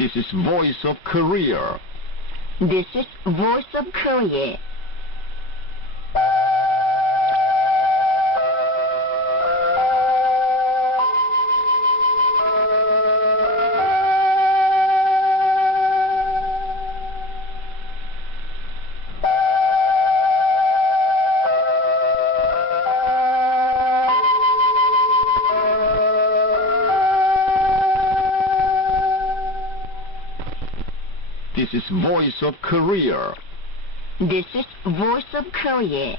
This is Voice of Korea. This is Voice of Korea. This is Voice of Korea. This is Voice of Korea.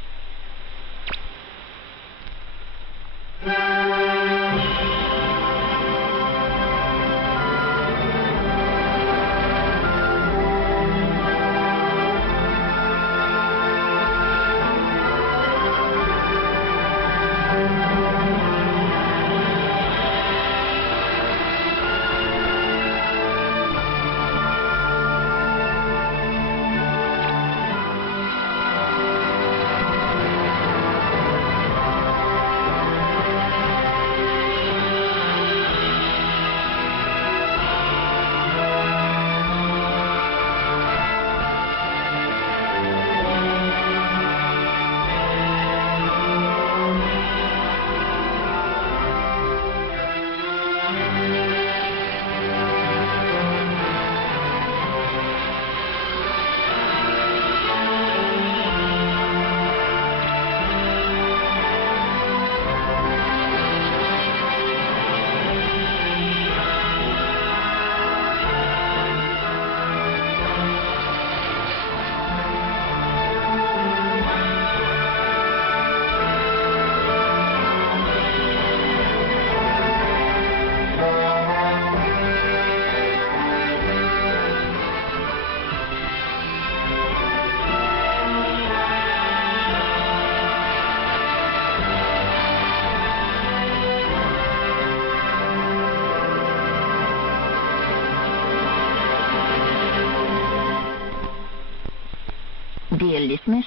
Dear listeners,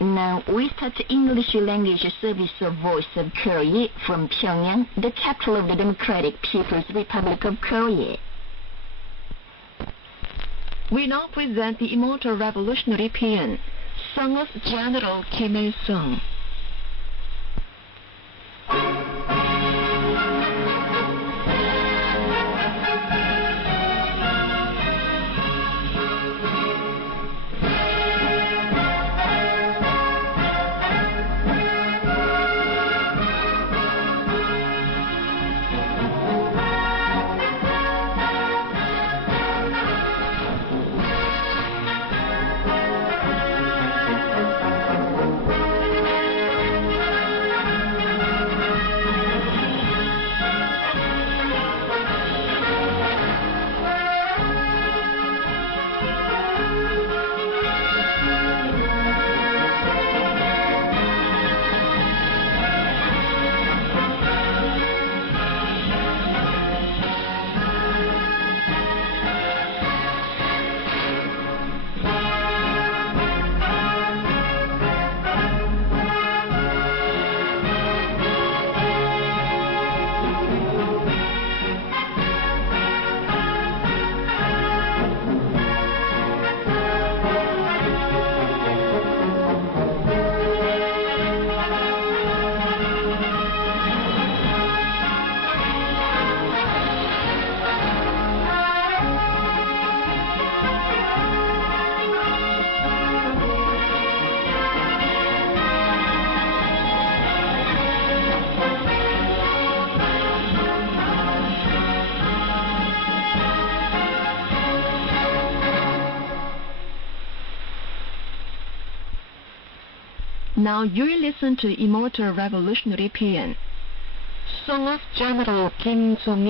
now we start the English language service of Voice of Korea from Pyongyang, the capital of the Democratic People's Republic of Korea. We now present the immortal revolutionary paean, sung of General Kim Il-sung. Now you will listen to immortal revolutionary paean, song of General Kim Il-sung.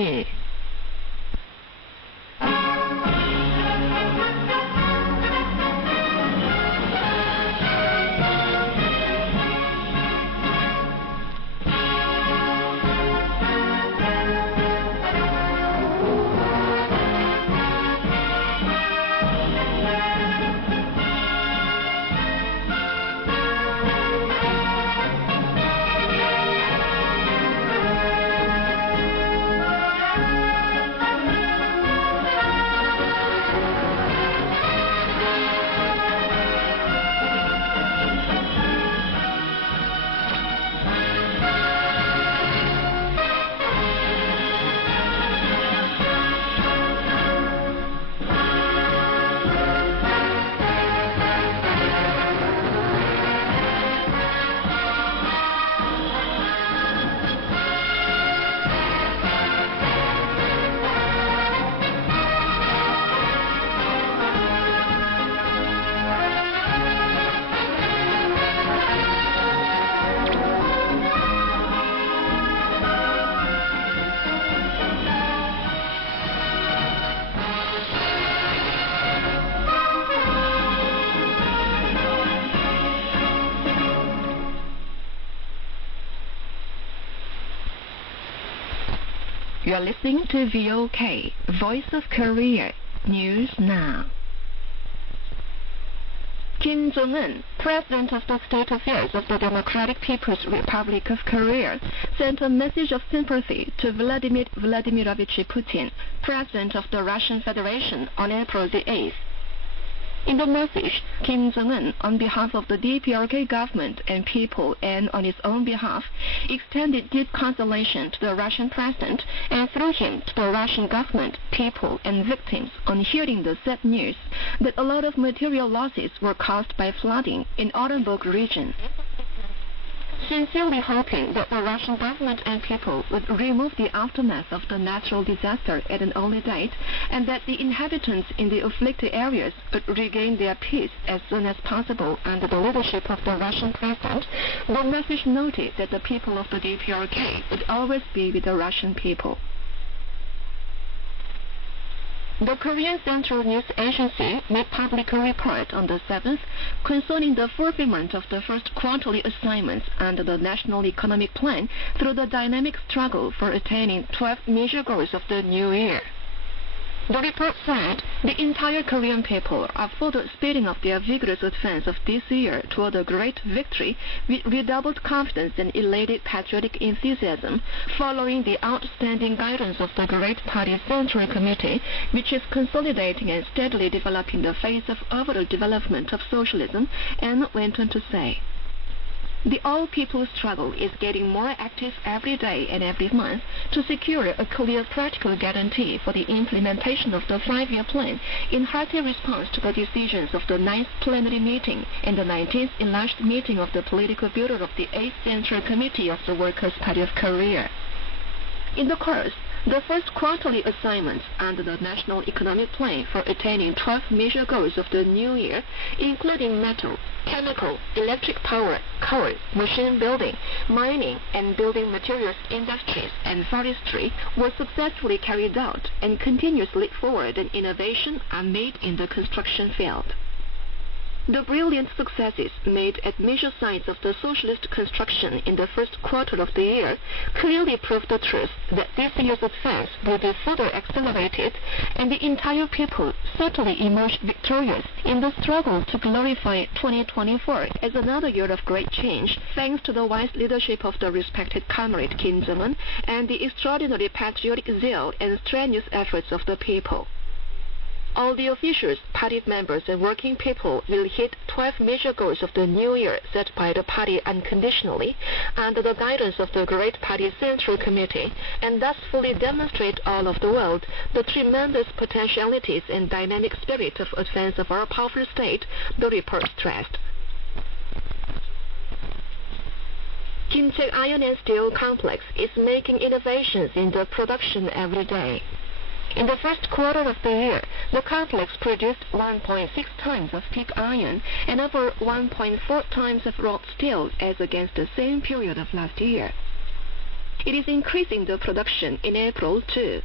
You are listening to VOK, Voice of Korea, News Now. Kim Jong-un, President of the State Affairs of the Democratic People's Republic of Korea, sent a message of sympathy to Vladimir Vladimirovich Putin, President of the Russian Federation, on April the 8th. In the message, Kim Jong-un, on behalf of the DPRK government and people and on his own behalf, extended deep consolation to the Russian president and through him to the Russian government, people, and victims on hearing the sad news that a lot of material losses were caused by flooding in Orenburg region. Sincerely hoping that the Russian government and people would remove the aftermath of the natural disaster at an early date, and that the inhabitants in the afflicted areas would regain their peace as soon as possible under the leadership of the Russian president, the message noted that the people of the DPRK would always be with the Russian people. The Korean Central News Agency made public a report on the 7th concerning the fulfillment of the first quarterly assignments under the National Economic Plan through the dynamic struggle for attaining 12 major goals of the new year. The report said the entire Korean people are further speeding up their vigorous advance of this year toward a great victory with redoubled confidence and elated patriotic enthusiasm following the outstanding guidance of the Great Party Central Committee, which is consolidating and steadily developing the phase of overall development of socialism, and went on to say, the all-people struggle is getting more active every day and every month to secure a clear practical guarantee for the implementation of the 5-year plan in hearty response to the decisions of the 9th plenary meeting and the 19th enlarged meeting of the Political Bureau of the 8th Central Committee of the Workers' Party of Korea. In the course, the first quarterly assignments under the National Economic Plan for attaining 12 major goals of the new year, including metal, chemical, electric power, coal, machine building, mining and building materials industries, and forestry, were successfully carried out, and continuous leap forward and innovation are made in the construction field. The brilliant successes made at major sites of the socialist construction in the first quarter of the year clearly prove the truth that this year's advance will be further accelerated, and the entire people certainly emerge victorious in the struggle to glorify 2024 as another year of great change, thanks to the wise leadership of the respected comrade Kim Jong-un and the extraordinary patriotic zeal and strenuous efforts of the people. All the officials, party members, and working people will hit 12 major goals of the new year set by the party unconditionally under the guidance of the Great Party Central Committee, and thus fully demonstrate all of the world the tremendous potentialities and dynamic spirit of advance of our powerful state, the report stressed. Kimcheon Iron and Steel Complex is making innovations in the production every day. In the first quarter of the year, the complex produced 1.6 tons of pig iron and over 1.4 tons of wrought steel as against the same period of last year. It is increasing the production in April too.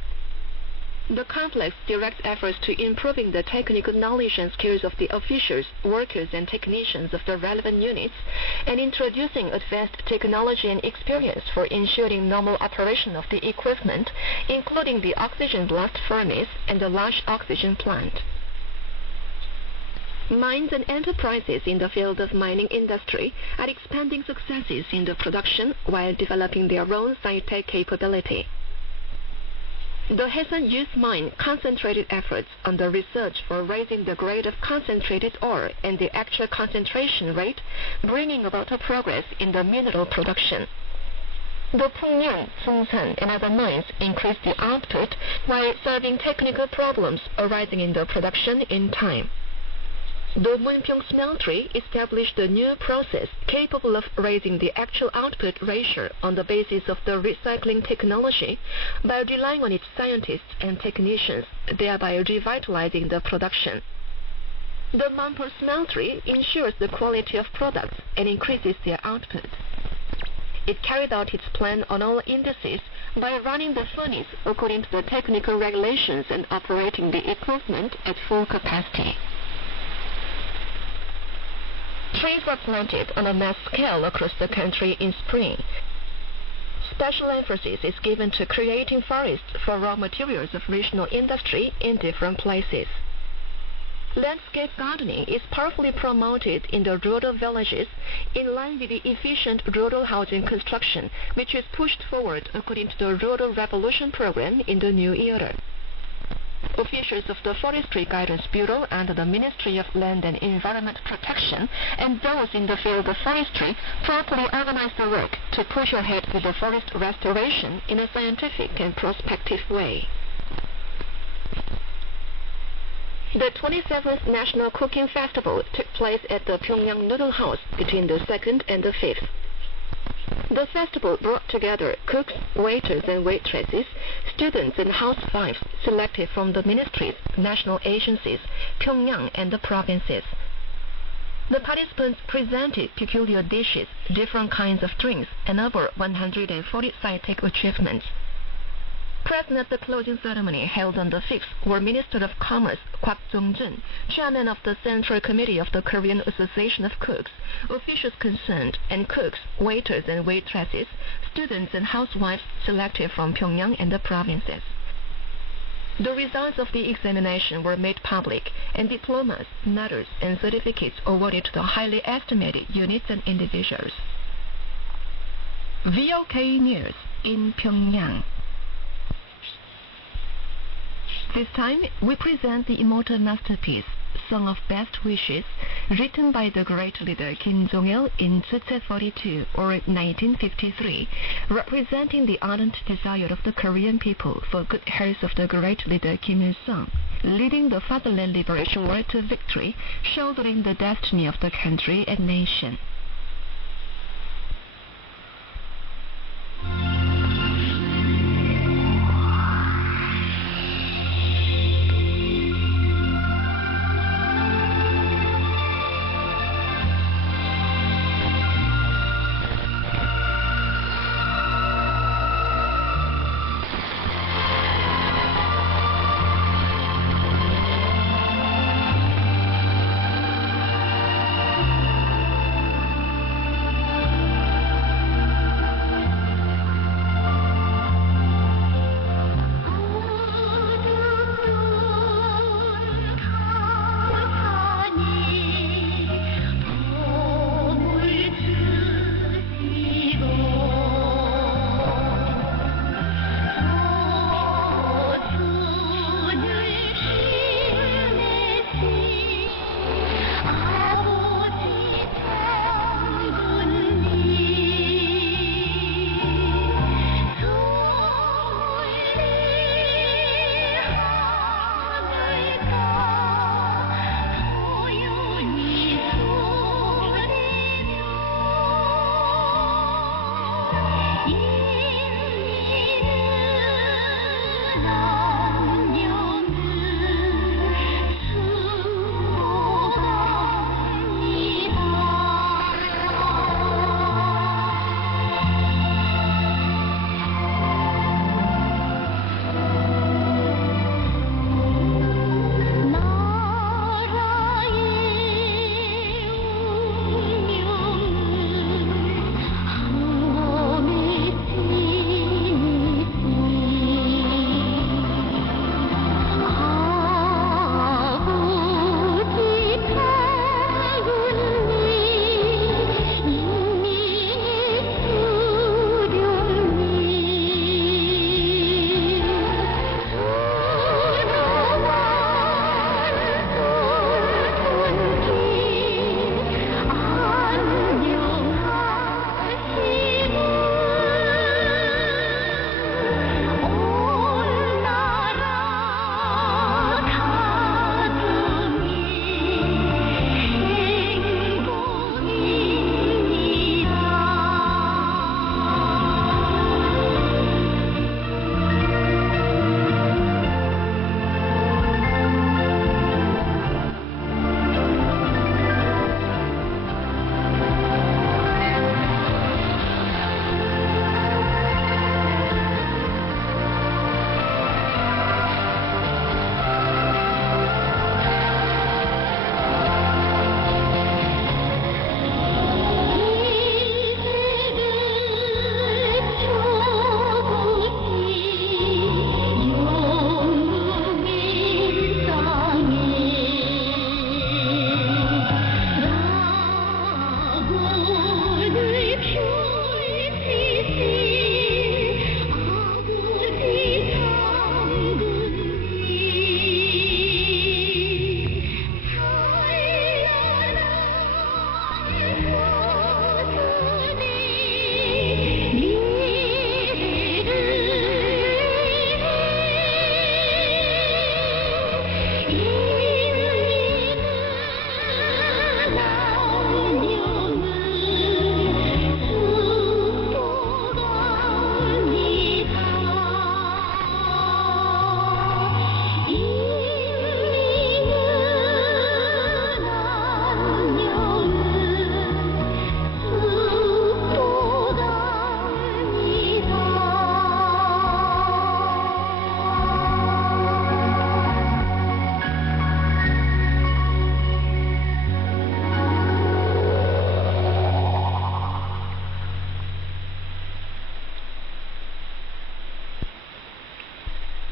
The complex directs efforts to improving the technical knowledge and skills of the officials, workers, and technicians of the relevant units, and introducing advanced technology and experience for ensuring normal operation of the equipment, including the oxygen blast furnace and the large oxygen plant. Mines and enterprises in the field of mining industry are expanding successes in the production while developing their own sci-tech capability. The Haesan Youth Mine concentrated efforts on the research for raising the grade of concentrated ore and the actual concentration rate, bringing about a progress in the mineral production. The Pungnyeong, Sungsan, and other mines increased the output while solving technical problems arising in the production in time. The Munpyeong smeltery established a new process capable of raising the actual output ratio on the basis of the recycling technology by relying on its scientists and technicians, thereby revitalizing the production. The Manpur smeltery ensures the quality of products and increases their output. It carried out its plan on all indices by running the furnace according to the technical regulations and operating the equipment at full capacity. Trees were planted on a mass scale across the country in spring. Special emphasis is given to creating forests for raw materials of regional industry in different places. Landscape gardening is powerfully promoted in the rural villages in line with the efficient rural housing construction, which is pushed forward according to the Rural Revolution program in the new era. Officials of the Forestry Guidance Bureau and the Ministry of Land and Environment Protection and those in the field of forestry properly organize the work to push ahead with the forest restoration in a scientific and prospective way. The 27th National Cooking Festival took place at the Pyongyang Noodle House between the 2nd and the 5th. The festival brought together cooks, waiters and waitresses, students and housewives selected from the ministries, national agencies, Pyongyang and the provinces. The participants presented peculiar dishes, different kinds of drinks, and over 140 scientific achievements. Present at the closing ceremony held on the 5th were Minister of Commerce Kwak Jong-jun, Chairman of the Central Committee of the Korean Association of Cooks, officials concerned, and cooks, waiters and waitresses, students and housewives selected from Pyongyang and the provinces. The results of the examination were made public, and diplomas, medals, and certificates awarded to the highly estimated units and individuals. VOK News in Pyongyang. This time, we present the immortal masterpiece, Song of Best Wishes, written by the great leader Kim Jong-il in Chute 42, or 1953, representing the ardent desire of the Korean people for good health of the great leader Kim Il-sung, leading the fatherland liberation war to victory, shouldering the destiny of the country and nation.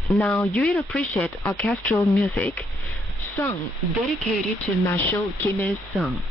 Now you will appreciate orchestral music, song dedicated to Marshal Kim Il-sung.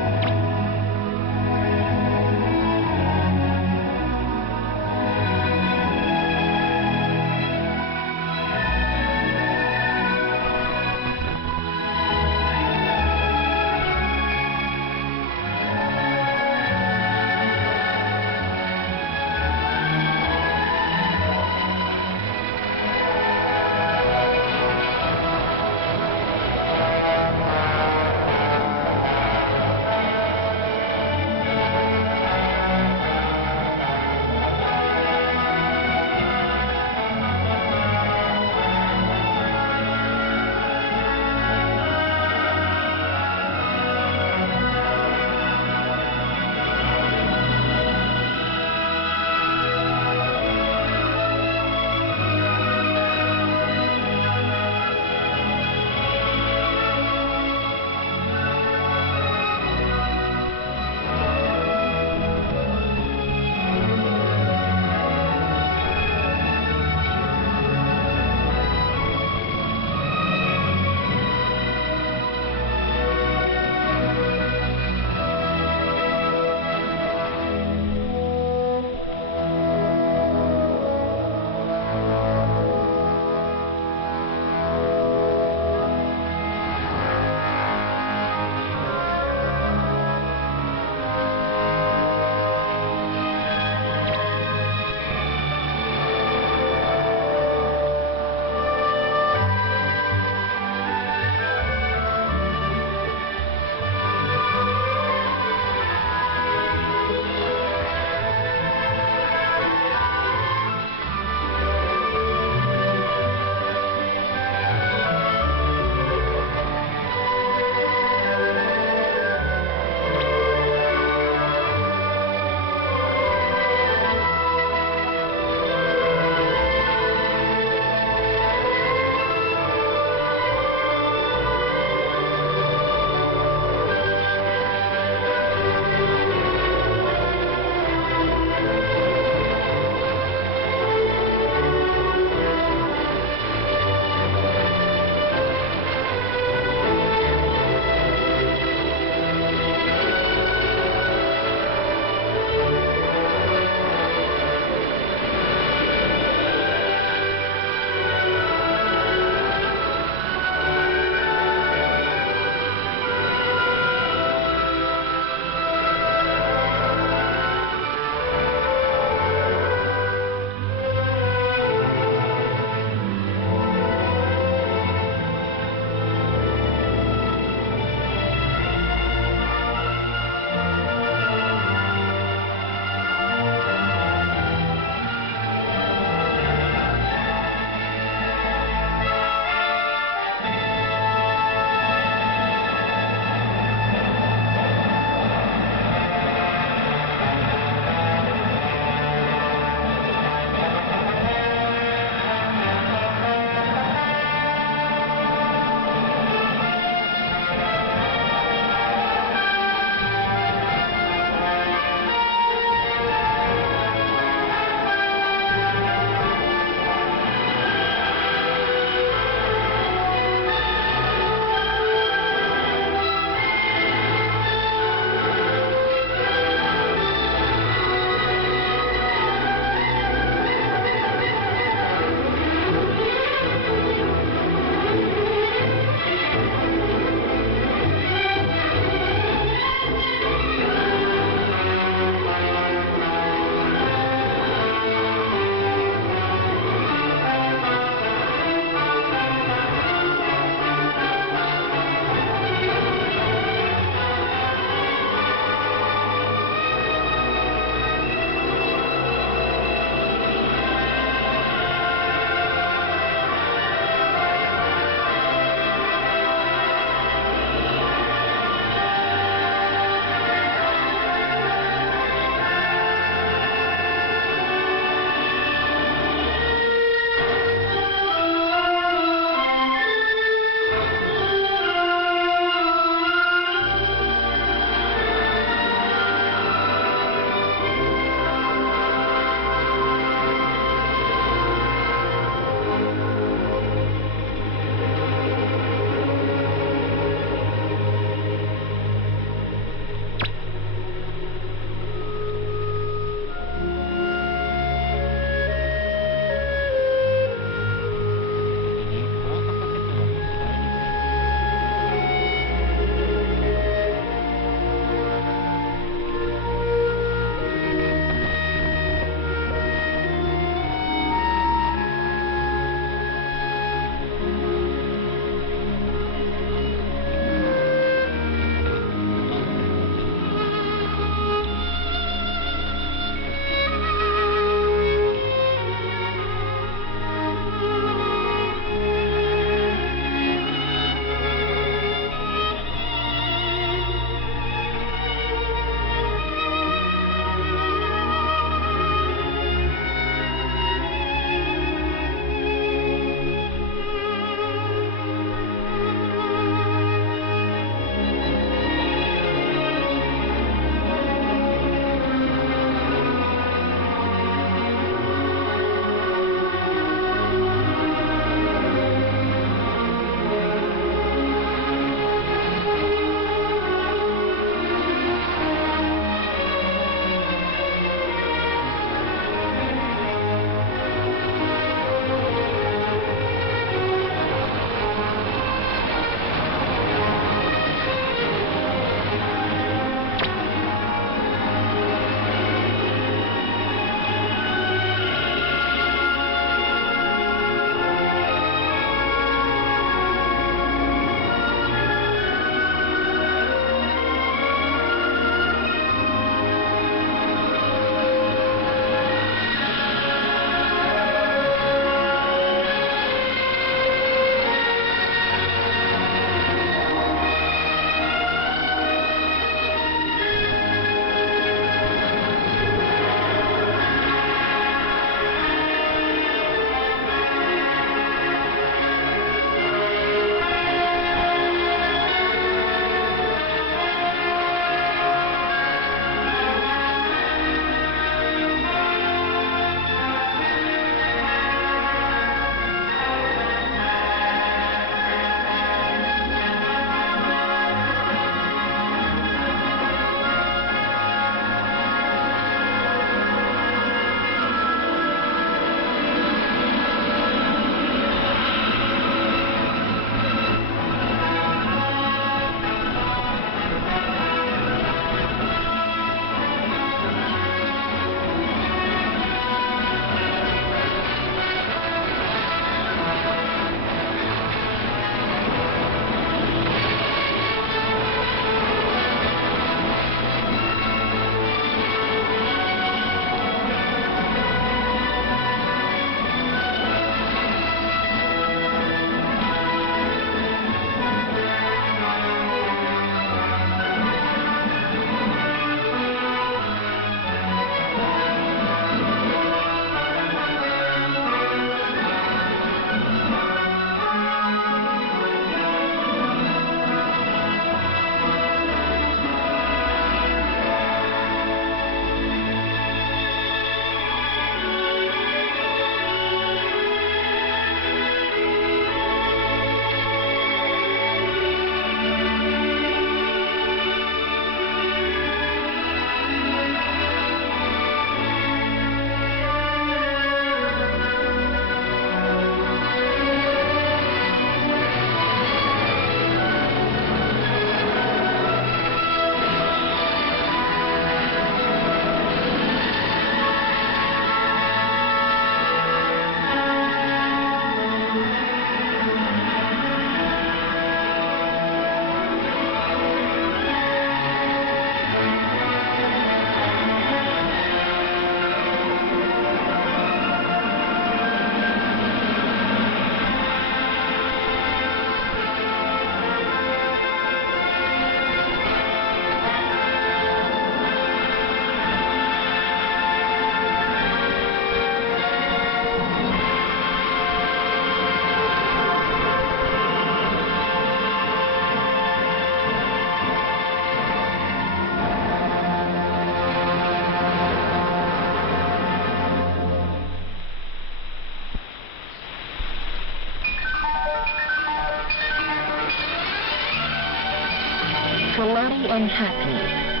and happiness.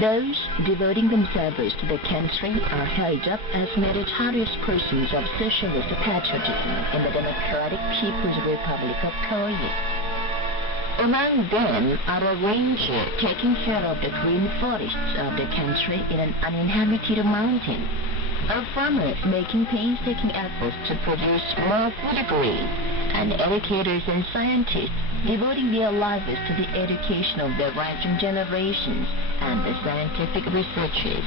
Those devoting themselves to the country are held up as meritorious persons of socialist patriotism in the Democratic People's Republic of Korea. Among them are a ranger taking care of the green forests of the country in an uninhabited mountain, a farmer making painstaking efforts to produce more food grain, and educators and scientists devoting their lives to the education of the rising generations and the scientific researches.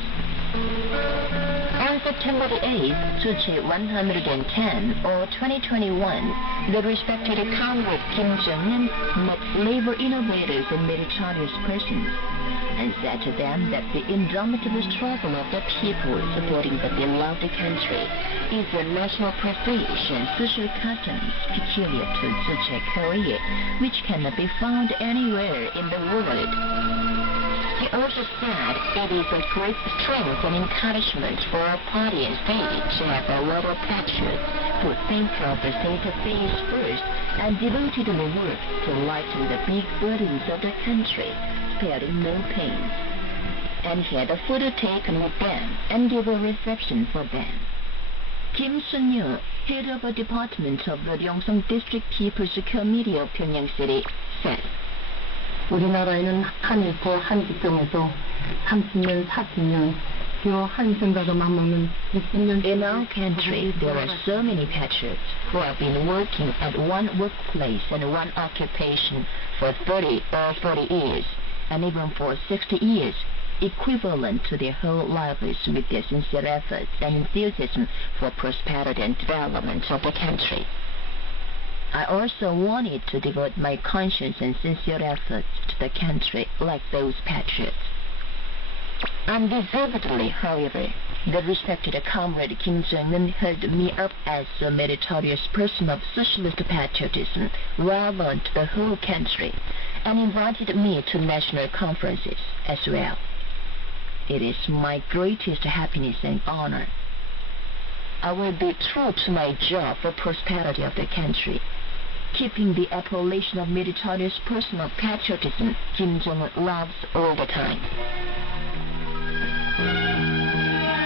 On September the 8th, Juche 110 or 2021, the respected Comrade Kim Jong-un met labor innovators and meritorious persons and said to them that the indomitable struggle of the people supporting the beloved country is a national prestige and social customs peculiar to Juche Korea, which cannot be found anywhere in the world. He also said it is a great strength and encouragement for our party and state to have a lot of patriots who think of the state affairs first and devotedly work to lighten the big burdens of the country, sparing no pains. And he had a photo taken with them and gave a reception for them. Kim Sun-yeol, head of a department of the Ryongseong District People's Committee of Pyongyang City, said, 우리나라에는 한일포 한기병에서 30년, 40년, 요 한생각을 맞먹는 60년. In our country, there are so many patriots who have been working at one workplace and one occupation for 30 or 40 years, and even for 60 years, equivalent to their whole lives with their sincere efforts and enthusiasm for prosperity and development of the country. I also wanted to devote my conscious and sincere efforts to the country like those patriots. Undeservedly, however, the respected Comrade Kim Jong-un held me up as a meritorious person of socialist patriotism relevant to the whole country and invited me to national conferences as well. It is my greatest happiness and honor. I will be true to my job for prosperity of the country, keeping the appellation of meritorious person of patriotism Kim Jong-un loves all the time.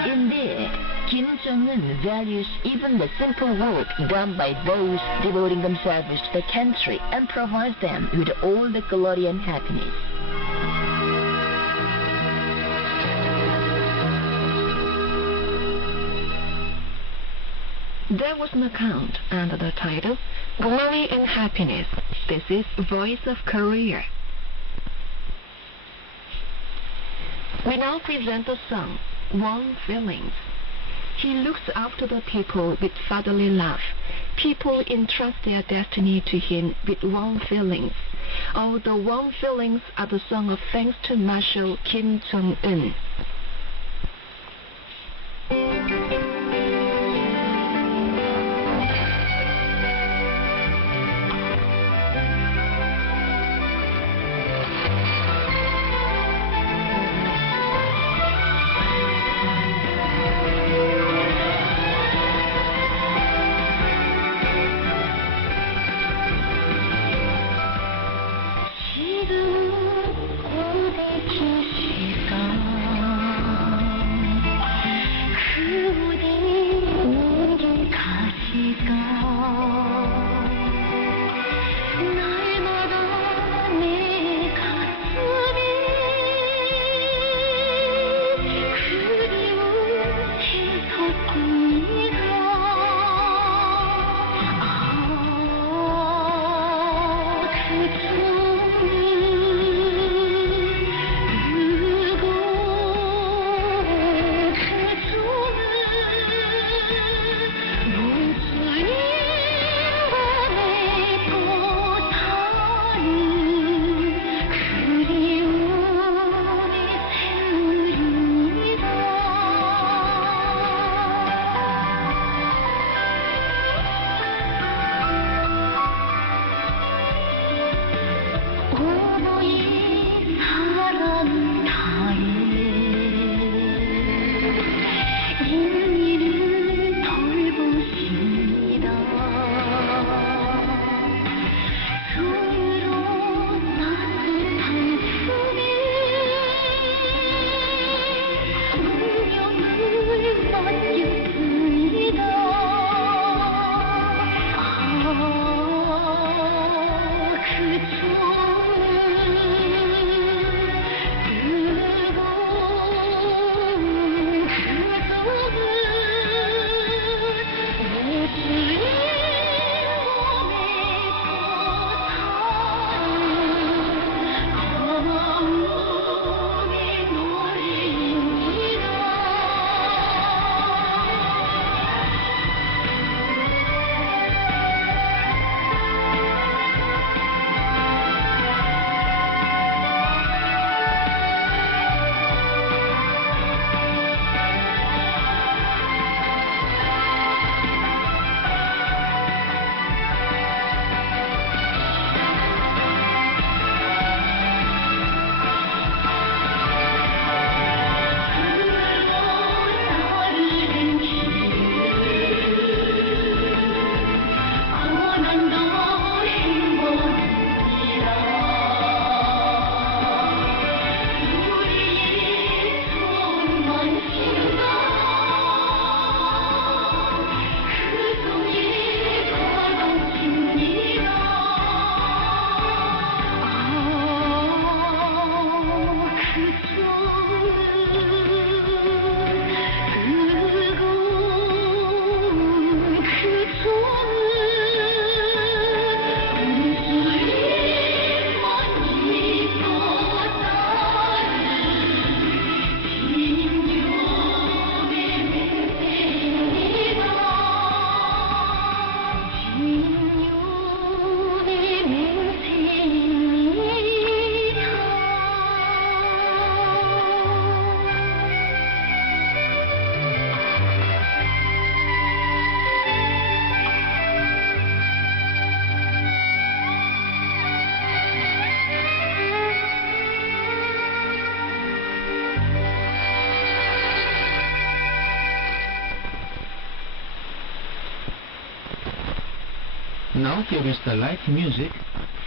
Indeed, Kim Jong-un values even the simple work done by those devoting themselves to the country and provides them with all the glory and happiness. There was an account under the title, Glory and Happiness. This is Voice of Korea. We now present the song, Warm Feelings. He looks after the people with fatherly love. People entrust their destiny to him with warm feelings. Oh, the warm feelings are the song of thanks to Marshal Kim Jong-un. 지금 어디 계실까 Now here is the light music.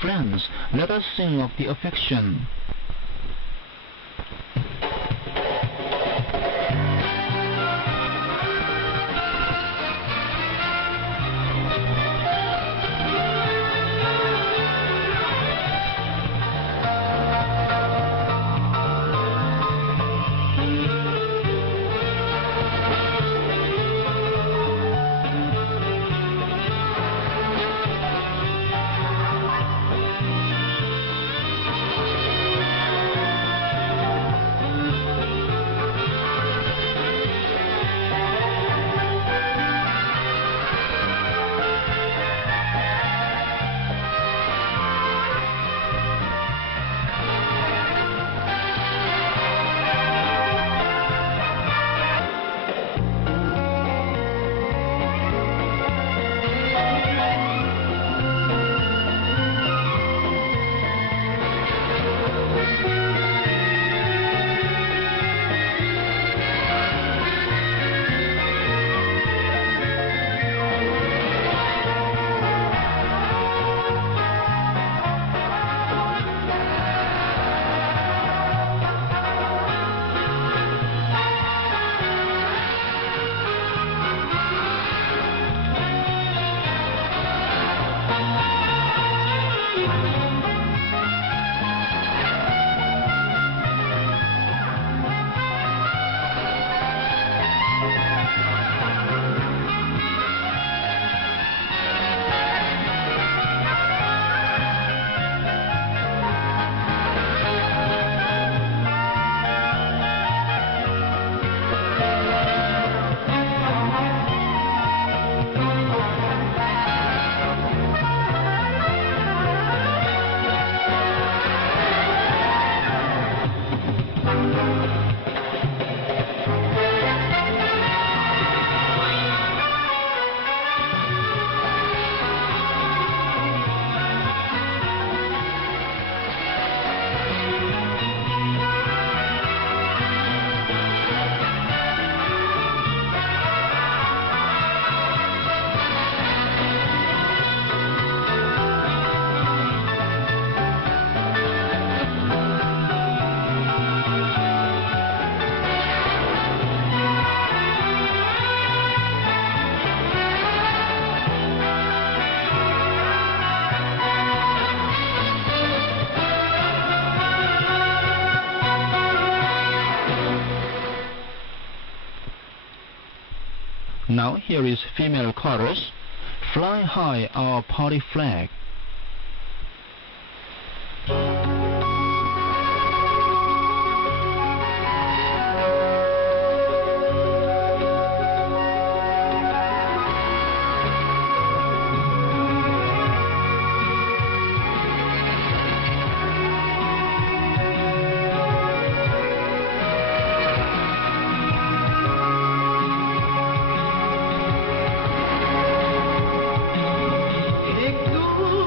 Friends, let us sing of the affection. Now here is female chorus. Fly high our party flag. एक दूर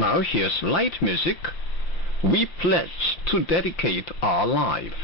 Now here's light music. We pledge to dedicate our life.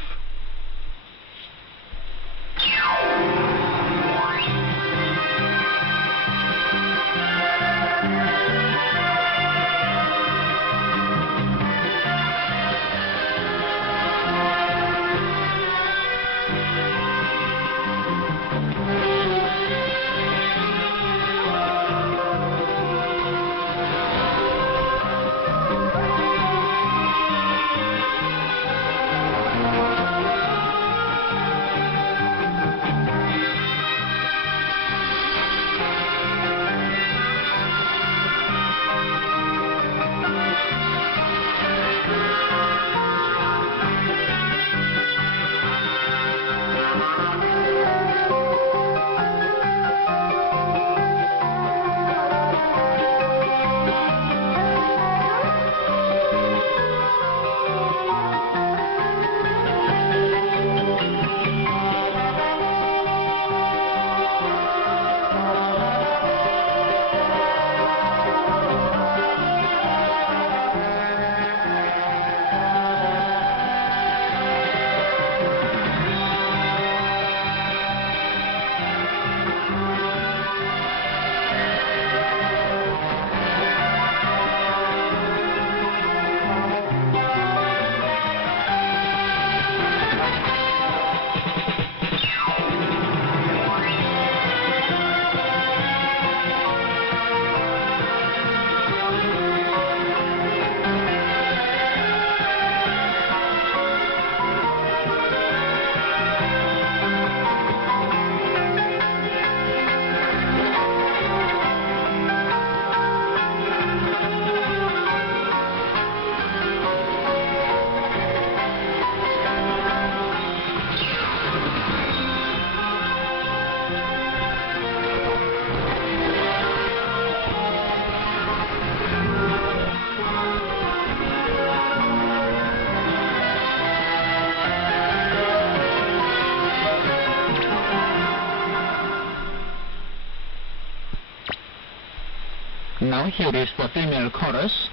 Now here is the female chorus.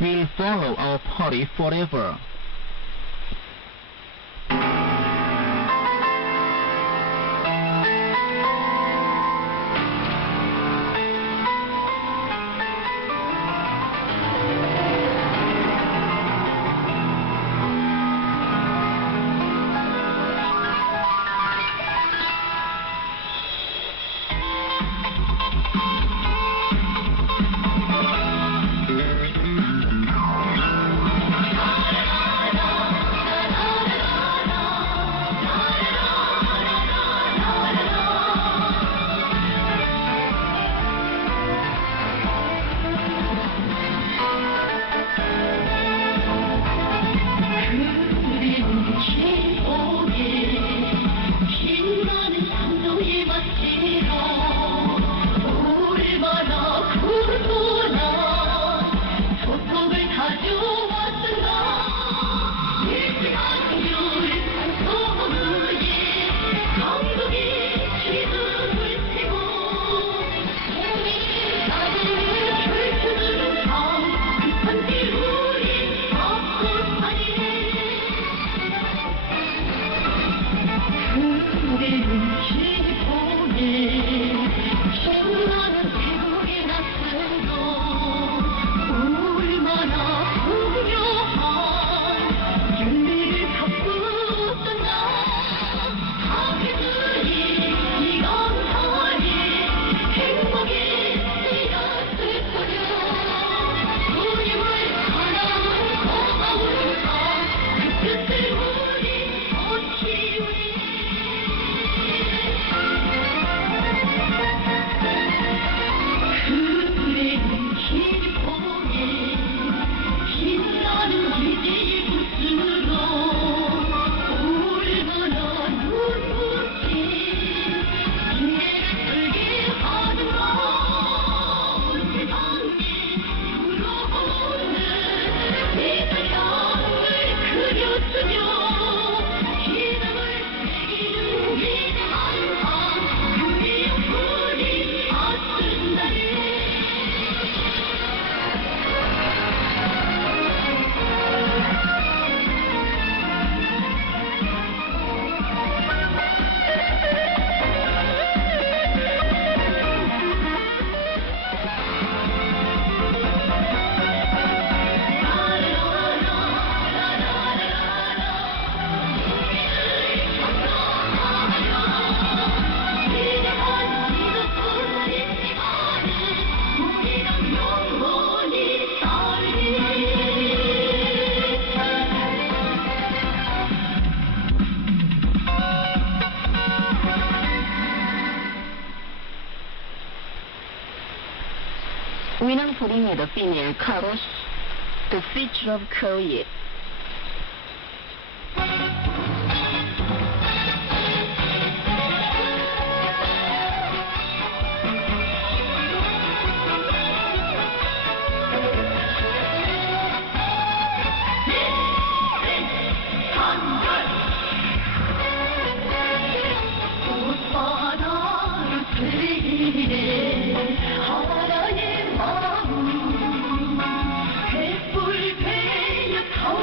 We'll follow our party forever. putting the female colors, the feature of Korea. 하나의 마음 횃불 되어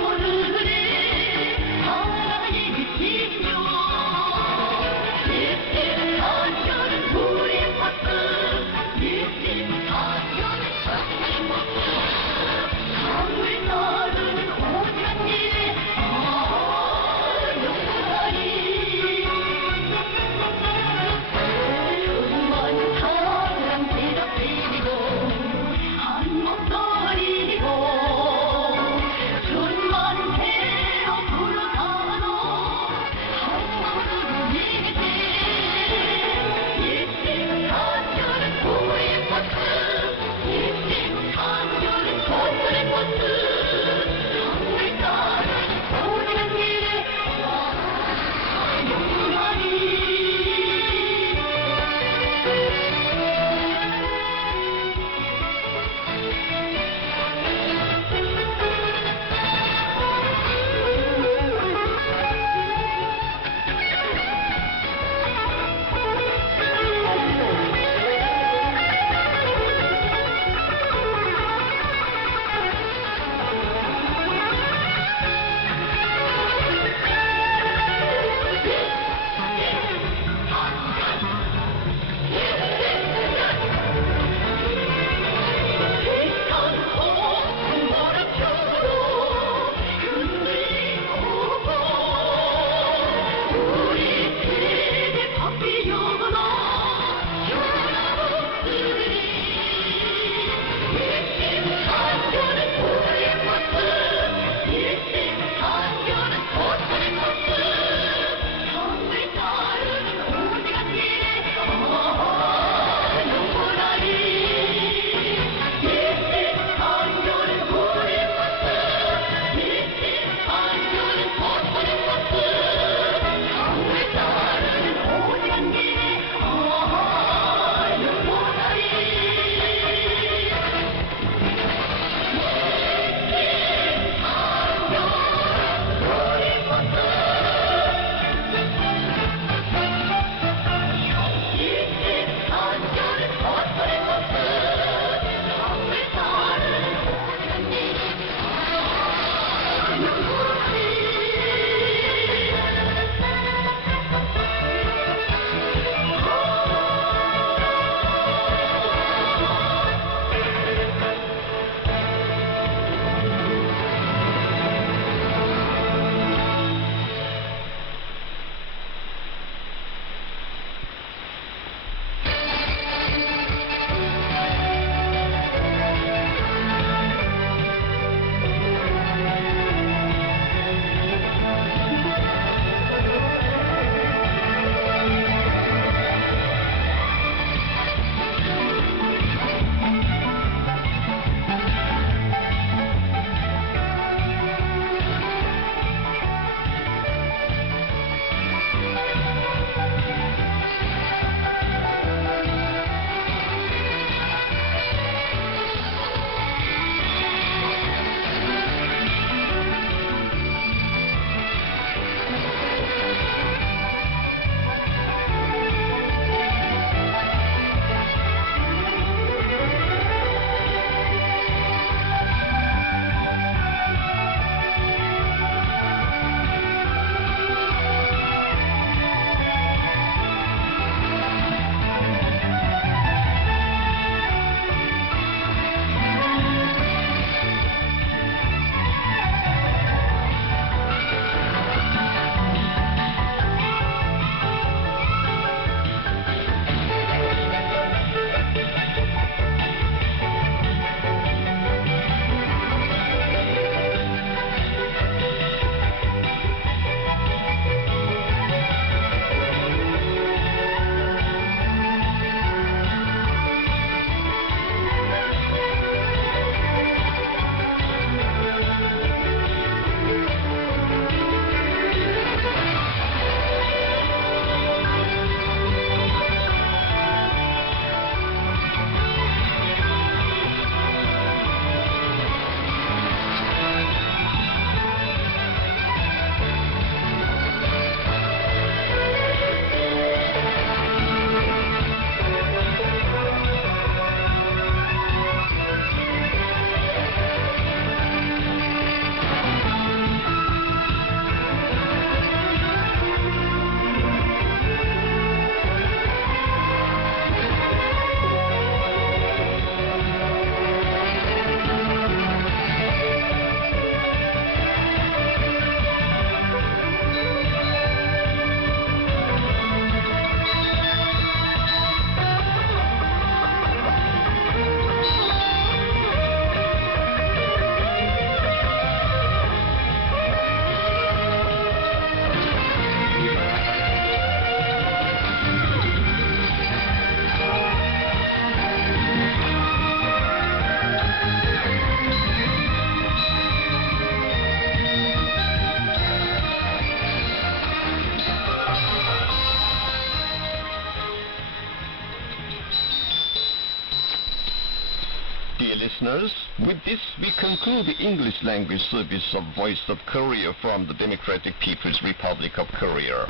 listeners, with this we conclude the English language service of Voice of Korea from the Democratic People's Republic of Korea.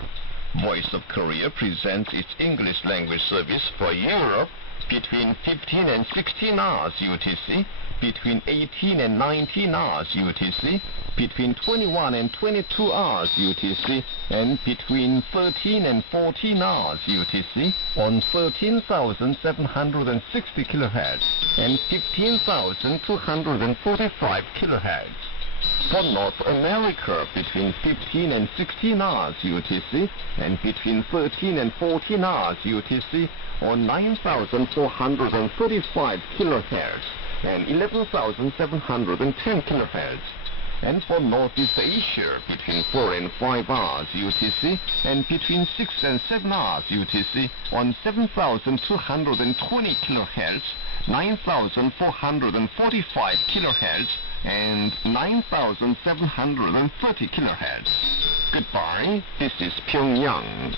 Voice of Korea presents its English language service for Europe between 15 and 16 hours UTC, between 18 and 19 hours UTC, between 21 and 22 hours UTC, and between 13 and 14 hours UTC on 13,760 kHz and 15,245 kHz. For North America, between 15 and 16 hours UTC and between 13 and 14 hours UTC on 9,435 kHz and 11,710 kHz. And for Northeast Asia, between 4 and 5 hours UTC and between 6 and 7 hours UTC on 7,220 kHz, 9,445 kHz, and 9,730 kHz. Goodbye, this is Pyongyang.